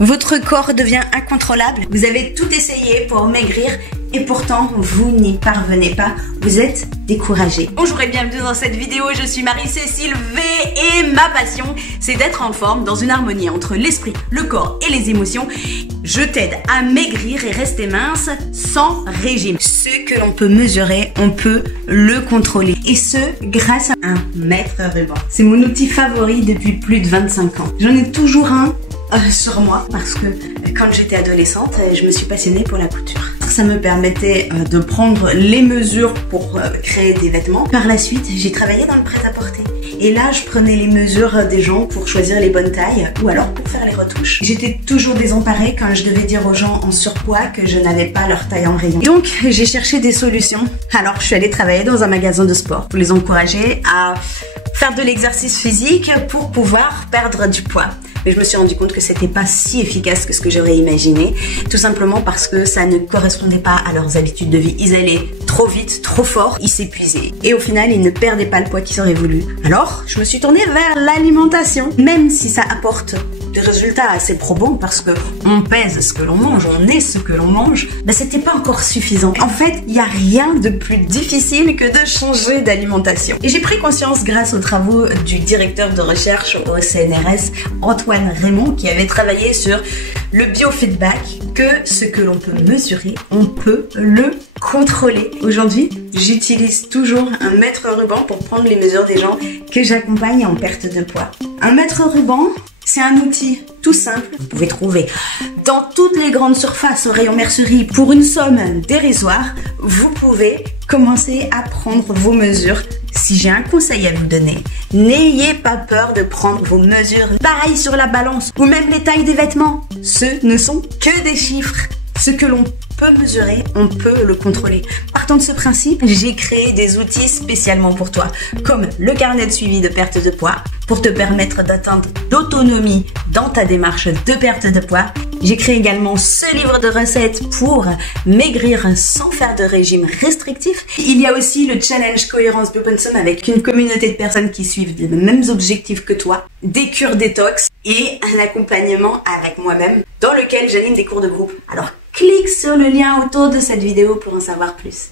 Votre corps devient incontrôlable. Vous avez tout essayé pour maigrir et pourtant vous n'y parvenez pas. Vous êtes découragé. Bonjour et bienvenue dans cette vidéo. Je suis Marie-Cécile V et ma passion, c'est d'être en forme dans une harmonie entre l'esprit, le corps et les émotions. Je t'aide à maigrir et rester mince sans régime. Ce que l'on peut mesurer, on peut le contrôler. Et ce, grâce à un mètre ruban. C'est mon outil favori depuis plus de 25 ans. J'en ai toujours un sur moi parce que quand j'étais adolescente, je me suis passionnée pour la couture. Ça me permettait de prendre les mesures pour créer des vêtements. Par la suite, j'ai travaillé dans le prêt-à-porter. Et là, je prenais les mesures des gens pour choisir les bonnes tailles ou alors pour faire les retouches. J'étais toujours désemparée quand je devais dire aux gens en surpoids que je n'avais pas leur taille en rayon. Donc, j'ai cherché des solutions. Alors, je suis allée travailler dans un magasin de sport pour les encourager à faire de l'exercice physique pour pouvoir perdre du poids. Mais je me suis rendu compte que c'était pas si efficace que ce que j'aurais imaginé, tout simplement parce que ça ne correspondait pas à leurs habitudes de vie. Ils allaient trop vite, trop fort, ils s'épuisaient. Et au final, ils ne perdaient pas le poids qu'ils auraient voulu. Alors, je me suis tournée vers l'alimentation, même si ça apporte des résultats assez probants parce que on pèse ce que l'on mange, on est ce que l'on mange, ben c'était pas encore suffisant. En fait, il n'y a rien de plus difficile que de changer d'alimentation. Et j'ai pris conscience grâce aux travaux du directeur de recherche au CNRS, Antoine Raymond, qui avait travaillé sur le biofeedback, que ce que l'on peut mesurer, on peut le contrôler. Aujourd'hui, j'utilise toujours un mètre ruban pour prendre les mesures des gens que j'accompagne en perte de poids. Un mètre ruban, c'est un outil tout simple, vous pouvez trouver dans toutes les grandes surfaces au rayon mercerie pour une somme dérisoire. Vous pouvez commencer à prendre vos mesures. Si j'ai un conseil à vous donner, n'ayez pas peur de prendre vos mesures. Pareil sur la balance ou même les tailles des vêtements. Ce ne sont que des chiffres. Ce que l'on peut mesurer, on peut le contrôler. Partant de ce principe, j'ai créé des outils spécialement pour toi, comme le carnet de suivi de perte de poids, pour te permettre d'atteindre l'autonomie dans ta démarche de perte de poids. J'ai créé également ce livre de recettes pour maigrir sans faire de régime restrictif. Il y a aussi le challenge Cohérence Bioconsom avec une communauté de personnes qui suivent les mêmes objectifs que toi, des cures détox et un accompagnement avec moi-même dans lequel j'anime des cours de groupe. Alors, clique sur le lien autour de cette vidéo pour en savoir plus.